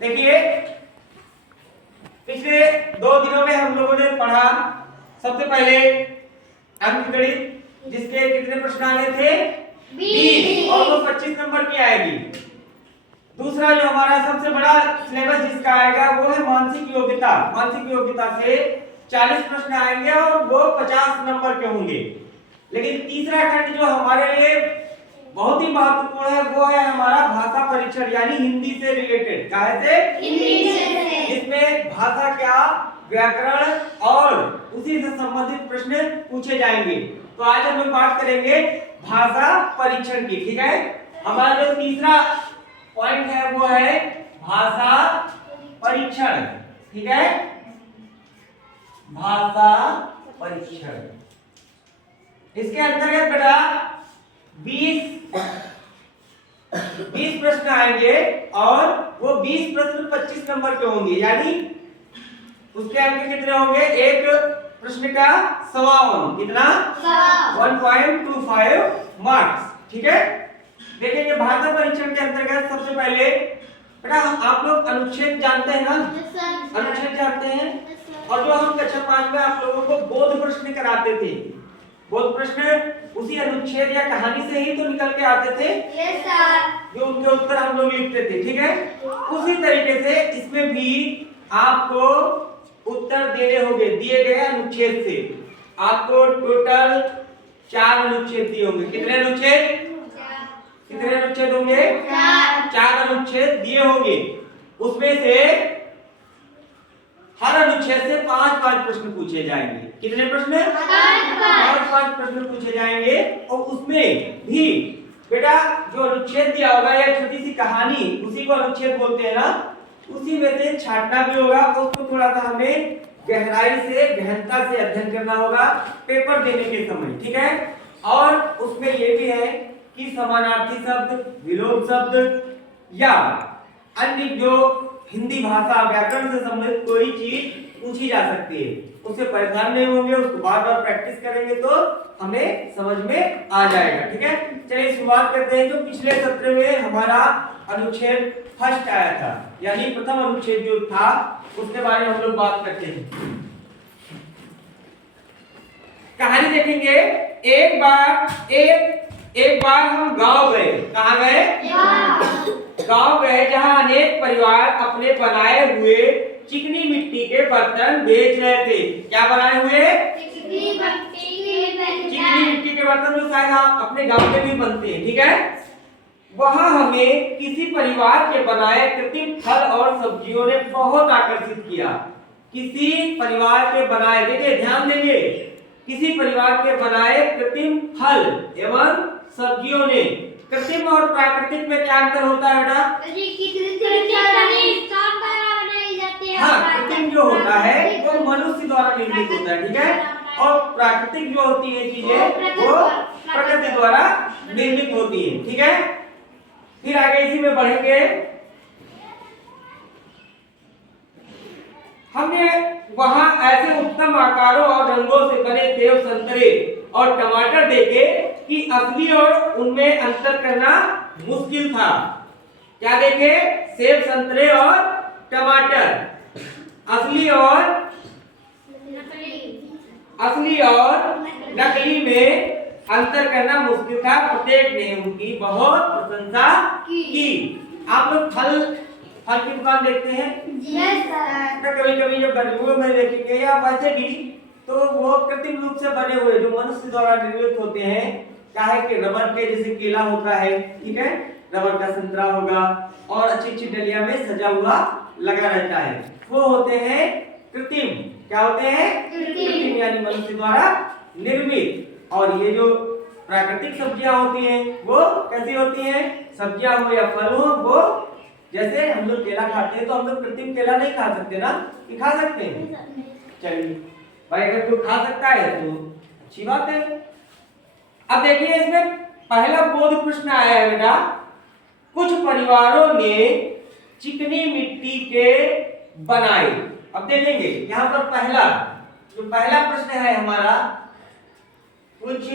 देखिए पिछले 2 दिनों में हम लोगों ने पढ़ा सबसे पहले अंकगणित, जिसके कितने प्रश्न आने थे 20 और वो 25 नंबर की आएगी। दूसरा जो हमारा सबसे बड़ा सिलेबस जिसका आएगा वो है मानसिक योग्यता। मानसिक योग्यता से 40 प्रश्न आएंगे और वो 50 नंबर के होंगे। लेकिन तीसरा खंड जो हमारे लिए बहुत ही महत्वपूर्ण है वो है हमारा भाषा परीक्षण, यानी हिंदी से रिलेटेड। कहाँ से? हिंदी से। इसमें भाषा क्या, व्याकरण और उसी से संबंधित प्रश्न पूछे जाएंगे। तो आज हम लोग बात करेंगे भाषा परीक्षण की। ठीक है, हमारा जो तीसरा पॉइंट है वो है भाषा परीक्षण। ठीक है, भाषा परीक्षण। इसके अंतर्गत बेटा 20 प्रश्न आएंगे और वो 20 प्रश्न 25 नंबर के होंगे, यानी उसके अंक कितने होंगे? एक प्रश्न का 1.25 अंक। कितना? 1.25 मार्क्स। ठीक है, देखेंगे भाषा परीक्षण के अंतर्गत सबसे पहले बेटा आप लोग अनुच्छेद जानते हैं ना? अनुच्छेद जानते हैं। और जो हम कक्षा 5 में आप लोगों को बोध प्रश्न कराते थे, बोध प्रश्न उसी अनुच्छेद या कहानी से ही तो निकल के आते थे। Yes sir. जो उनके उत्तर हम लोग लिखते थे। ठीक है, उसी तरीके से इसमें भी आपको उत्तर देने होंगे दिए गए अनुच्छेद से। आपको टोटल 4 अनुच्छेद दिए होंगे। कितने अनुच्छेद? कितने अनुच्छेद होंगे? 4 अनुच्छेद दिए होंगे। उसमें से हर अनुच्छेद से 5-5 प्रश्न पूछे जाएंगे। कितने प्रश्न? 5-5 प्रश्न पूछे जाएंगे। और उसमें भी बेटा जो अनुच्छेद दिया होगा या छोटी सी कहानी, उसी को अनुच्छेद बोलते हैं ना, उसी में से छांटना भी होगा। उसको थोड़ा सा हमें गहराई से, गहनता से अध्ययन करना होगा पेपर देने के समय। ठीक है, और उसमें ये भी है कि समानार्थी शब्द, विलोम शब्द या अन्य जो हिंदी भाषा व्याकरण से संबंधित कोई चीज पूछी जा सकती है, उससे परेशान नहीं होंगे। उसको बार बार प्रैक्टिस करेंगे तो हमें समझ में आ जाएगा। ठीक है, चलिए शुरुआत करते हैं। जो पिछले सत्र में हमारा अनुच्छेद फर्स्ट आया था, यानी प्रथम अनुच्छेद जो था उसके बारे में हम लोग बात करते हैं। कहानी देखेंगे। एक बार हम गांव गए। कहाँ गए? गांव गए, जहां अनेक परिवार अपने बनाए हुए चिकनी मिट्टी के बर्तन बेच रहे थे। क्या बनाए हुए? चिकनी मिट्टी के बर्तन, जो शायद आप अपने गांव में भी बनते हैं। ठीक है, वहां हमें किसी परिवार के बनाए कृत्रिम फल और सब्जियों ने बहुत आकर्षित किया। किसी परिवार के बनाए, देखिए ध्यान देंगे, किसी परिवार के बनाए कृत्रिम फल एवं सब्जियों ने। कृत्रिम और प्राकृतिक में क्या अंतर होता है बेटा? हाँ, कृत्रिम जो होता है वो मनुष्य द्वारा निर्मित होता है। ठीक है, और प्राकृतिक जो होती है चीजें वो प्रकृति द्वारा निर्मित होती है। ठीक है, फिर आगे इसी में बढ़ेंगे। हमने वहां ऐसे उत्तम आकारों और रंगों से बने सेब, संतरे और टमाटर देखे कि असली और उनमें अंतर करना मुश्किल था। क्या देखे? सेब, संतरे और टमाटर। असली और नकली में अंतर करना मुश्किल था। प्रत्येक ने उनकी बहुत प्रशंसा की। आप लोग फल की दुकान देखते हैं? Yes sir. कभी-कभी जब गर्मियों में देखेंगे या वैसे भी, तो वो कृत्रिम रूप से बने हुए जो मनुष्य द्वारा निर्मित होते हैं, चाहे कि रबर के जैसे केला होता है, ठीक है, रबर का संतरा होगा और अच्छी डलिया में सजा हुआ लगा रहता है, वो होते हैं कृत्रिम। क्या होते हैं? कृत्रिम, यानी मनुष्य द्वारा निर्मित। और ये जो प्राकृतिक सब्जियां होती हैं वो कैसी होती हैं? सब्जियां हो या फल हो, वो जैसे हम लोग केला खाते हैं तो हम लोग कृत्रिम केला नहीं खा सकते ना, कि खा सकते हैं? चलिए भाई, अगर कोई खा सकता है तो अच्छी बात है। अब देखिए इसमें पहला बोध प्रश्न आया है बेटा। कुछ परिवारों ने चिकनी मिट्टी के बनाए। अब देखेंगे यहाँ पर पहला प्रश्न है हमारा, कुछ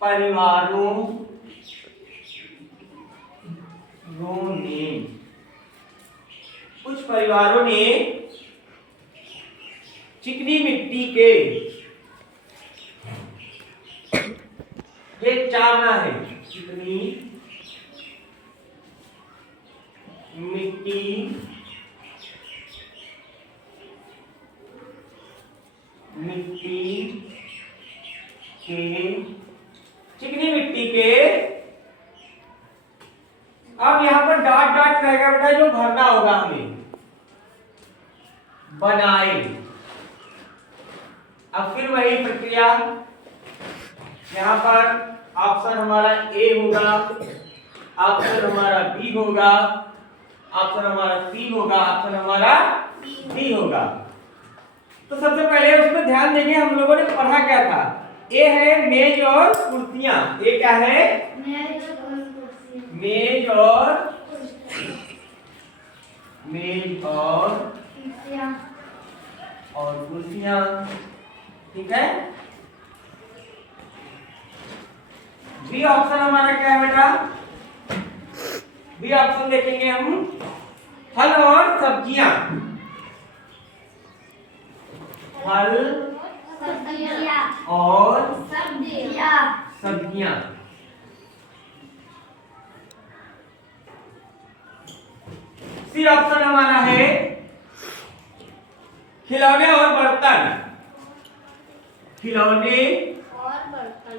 परिवारों ने, कुछ परिवारों ने चिकनी मिट्टी के, ये चावना है, चिकनी मिट्टी चिकनी मिट्टी के, अब यहां पर डॉट डॉट रहेगा बेटा, जो भरना होगा हमें, बनाए। अब फिर वही प्रक्रिया, यहां पर ऑप्शन हमारा ए होगा, ऑप्शन हमारा बी होगा, ऑप्शन हमारा सी होगा, ऑप्शन हमारा डी होगा। तो सबसे पहले उसमें ध्यान देंगे, हम लोगों ने पढ़ा क्या था। ए है मेज और कुर्सियां, ए क्या है, मेज और कुर्सियां, ठीक है। बी ऑप्शन हमारा क्या है बेटा, बी ऑप्शन देखेंगे हम, फल और सब्जियां, फल और सब्जियां। सी ऑप्शन हमारा है खिलौने और बर्तन, खिलौने और बर्तन।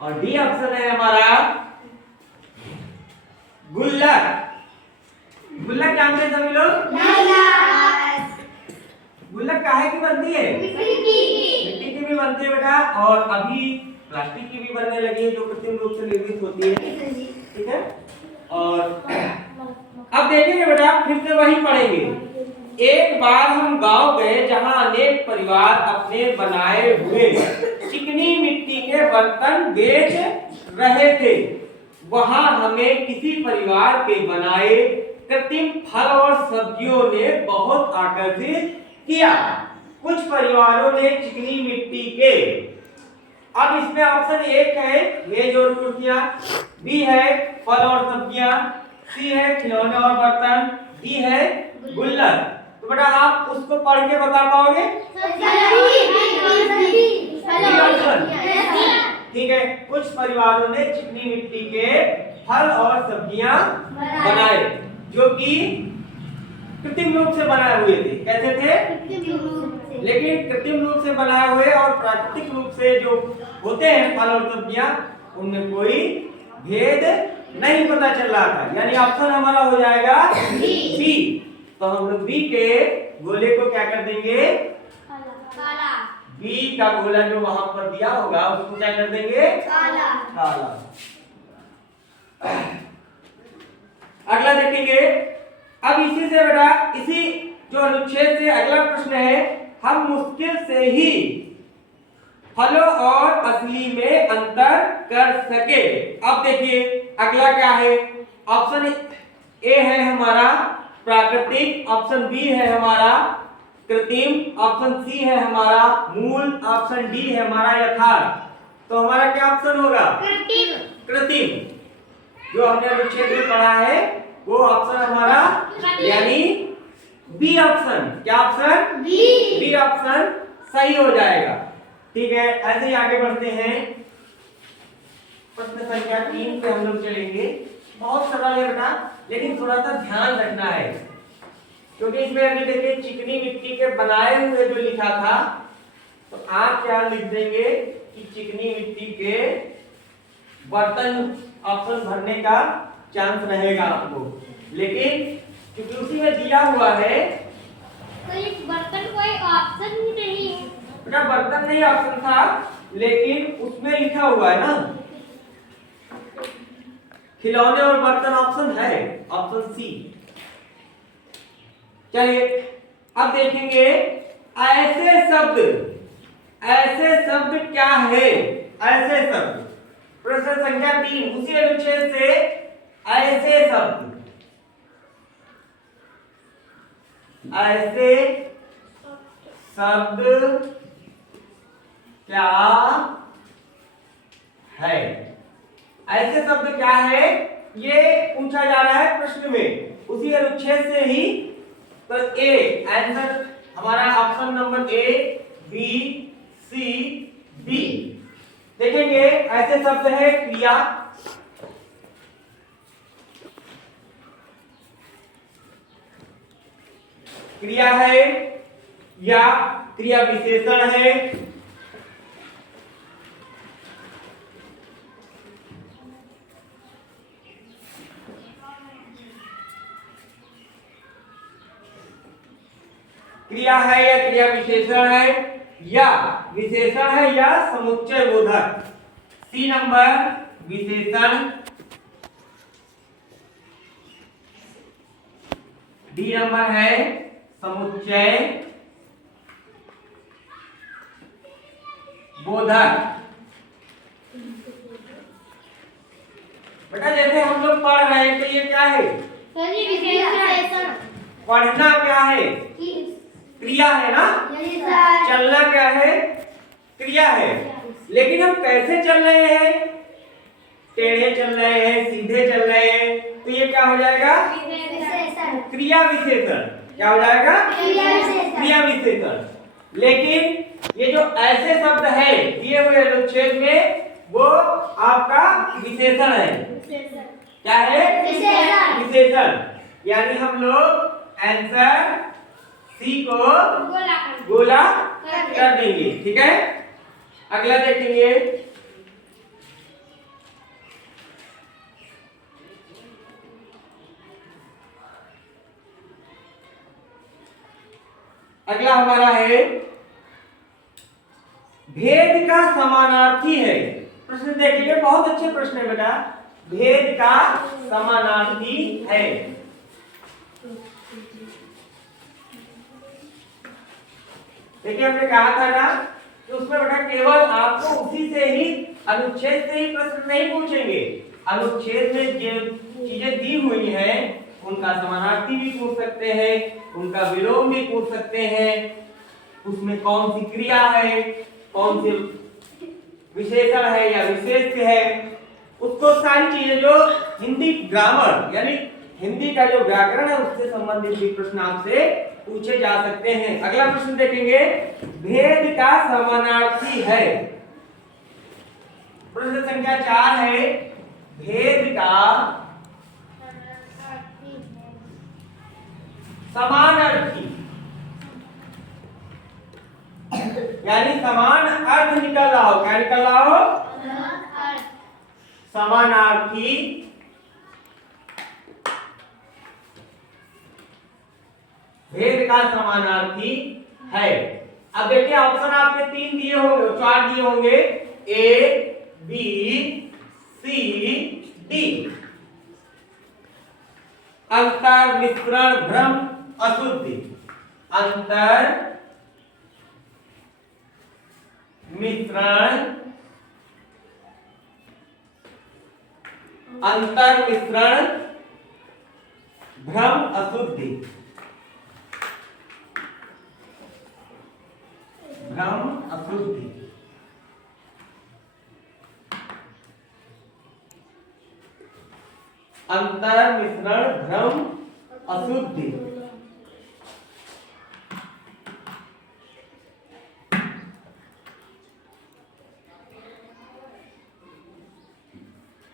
और डी ऑप्शन है हमारा गुल्लक। गुल्लक जानते हैं सभी लोग, गुल्लक काहे की बनती है, मिट्टी की भी बनती है बेटा, और अभी प्लास्टिक की भी बनने लगी है, जो कृत्रिम रूप से निर्मित होती है, ठीक है। और अब देखेंगे बेटा, फिर से वही पढ़ेंगे। एक बार हम गांव गए जहां अनेक परिवार अपने बनाए हुए चिकनी मिट्टी के बर्तन बेच रहे थे। वहां हमें किसी परिवार के बनाए कृत्रिम फल और सब्जियों ने बहुत आकर्षित किया। कुछ परिवारों ने चिकनी मिट्टी के, अब इसमें ऑप्शन एक है मेज और कुर्सियां, बी है फल और सब्जियां, सी है खिलौने और बर्तन, डी है गुल्लक। तो बेटा आप उसको पढ़ के बता पाओगे, ठीक है। कुछ परिवारों ने चिकनी मिट्टी के फल और सब्जियां बनाए, जो कि कृत्रिम रूप से बनाए हुए थे। कैसे थे, लेकिन कृत्रिम रूप से बनाए हुए और प्राकृतिक रूप से जो होते हैं फल और सब्जियां, उनमें कोई भेद नहीं पता चल रहा था। यानी ऑप्शन हमारा हो जाएगा बी। तो हम लोग बी के गोले को क्या कर देंगे, काला। बी का गोला जो वहां पर दिया होगा उसको क्या कर देंगे, काला। अगला देखेंगे। अब इसी से बेटा, इसी जो अनुच्छेद से अगला प्रश्न है, हम मुश्किल से ही फलों और असली में अंतर कर सके। अब देखिए अगला क्या है, ऑप्शन ए है हमारा प्राकृतिक, ऑप्शन बी है हमारा कृत्रिम, ऑप्शन सी है हमारा मूल, ऑप्शन डी है हमारा यथार्थ। तो हमारा क्या ऑप्शन होगा, कृत्रिम। जो हमने अनुच्छेद में पढ़ा है वो ऑप्शन हमारा, यानी बी ऑप्शन। क्या ऑप्शन, बी ऑप्शन सही हो जाएगा, ठीक है। ऐसे ही आगे बढ़ते हैं, प्रश्न संख्या 3 पे हम लोग चलेंगे। बहुत सरल है बेटा, लेकिन थोड़ा सा ध्यान रखना है, क्योंकि इसमें अभी देखिए चिकनी मिट्टी के बनाए हुए जो लिखा था, तो आप क्या लिख देंगे कि चिकनी मिट्टी के बर्तन ऑप्शन भरने का चांस रहेगा आपको। लेकिन क्योंकि उसी में दिया हुआ है, तो ये बर्तन कोई ऑप्शन ही नहीं, बेटा बर्तन नहीं ऑप्शन था, लेकिन उसमें लिखा हुआ है ना खिलौने और बर्तन ऑप्शन है, ऑप्शन सी। चलिए अब देखेंगे ऐसे शब्द क्या है, ऐसे शब्द। प्रश्न संख्या 3 उसी अनुच्छेद से, ऐसे शब्द, ऐसे शब्द क्या है? ऐसे शब्द क्या है ये पूछा जा रहा है प्रश्न में, उसी अनुच्छेद से ही। तो ए आंसर हमारा option number A, B, C, D. देखेंगे ऐसे शब्द है क्रिया, क्रिया है या क्रिया विशेषण है, क्रिया है या क्रिया विशेषण है, या विशेषण है या समुच्चय बोधक। सी नंबर विशेषण, डी नंबर है समुच्चय बोधक। बेटा जैसे हम लोग पढ़ रहे हैं तो ये क्या है? सर ये विशेषण। पढ़ना क्या है? क्रिया है ना। चलना क्या है? क्रिया है। लेकिन हम कैसे चल रहे हैं? टेढ़े चल रहे हैं, सीधे चल रहे हैं, तो ये क्या हो जाएगा? क्रिया विशेषण। क्या हो जाएगा? क्रिया विशेषण। लेकिन ये जो ऐसे शब्द है दिए हुए अनुच्छेद में, वो आपका विशेषण है। क्या है? विशेषण। यानी हम लोग आंसर सी को गोला कर देंगे। ठीक है, अगला देखेंगे। अगला हमारा है भेद का समानार्थी है। प्रश्न देखिए, बहुत अच्छे प्रश्न है बेटा। भेद का समानार्थी है। देखिए हमने कहा था ना कि उसमें बेटा केवल आपको उसी से ही, अनुच्छेद से ही प्रश्न नहीं पूछेंगे। अनुच्छेद में जो चीजें दी हुई हैं उनका समानार्थी भी पूछ सकते हैं, उनका विलोम भी पूछ सकते हैं, उसमें कौन सी क्रिया है, कौन सी विशेषण है या विशेष है, उसको सारी चीजें जो हिंदी ग्रामर यानी हिंदी का जो व्याकरण है उससे संबंधित भी प्रश्न आपसे पूछे जा सकते हैं। अगला प्रश्न देखेंगे, भेद का समानार्थी है। प्रश्न संख्या 4 है, भेद का समानार्थी यानी समान अर्थ निकल रहा हो। क्या निकल रहा हो? समानार्थी भेद का समानार्थी है। अब देखिए ऑप्शन आपके 3 दिए होंगे, 4 दिए होंगे, ए, बी, सी, डी। अंतर, मिश्रण, भ्रम, अशुद्धि। अंतर, मिश्रण, अंतर, मिश्रण, भ्रम, अशुद्धि। भ्रम, अशुद्धि। अंतर, मिश्रण, भ्रम, अशुद्धि।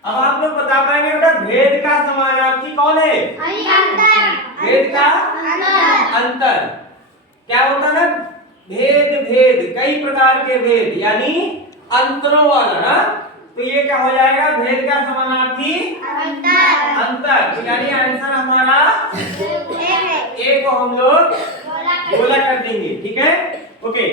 अब आप लोग बता पाएंगे बेटा भेद का समानार्थी कौन है? भेद का अंतर। क्या होता है ना, भेद भेद कई प्रकार के भेद यानी अंतरों वाला ना, तो ये क्या हो जाएगा? भेद का समानार्थी अंतर। तो यानी आंसर हमारा ए को हम लोग गोला कर देंगे। ठीक है, ओके।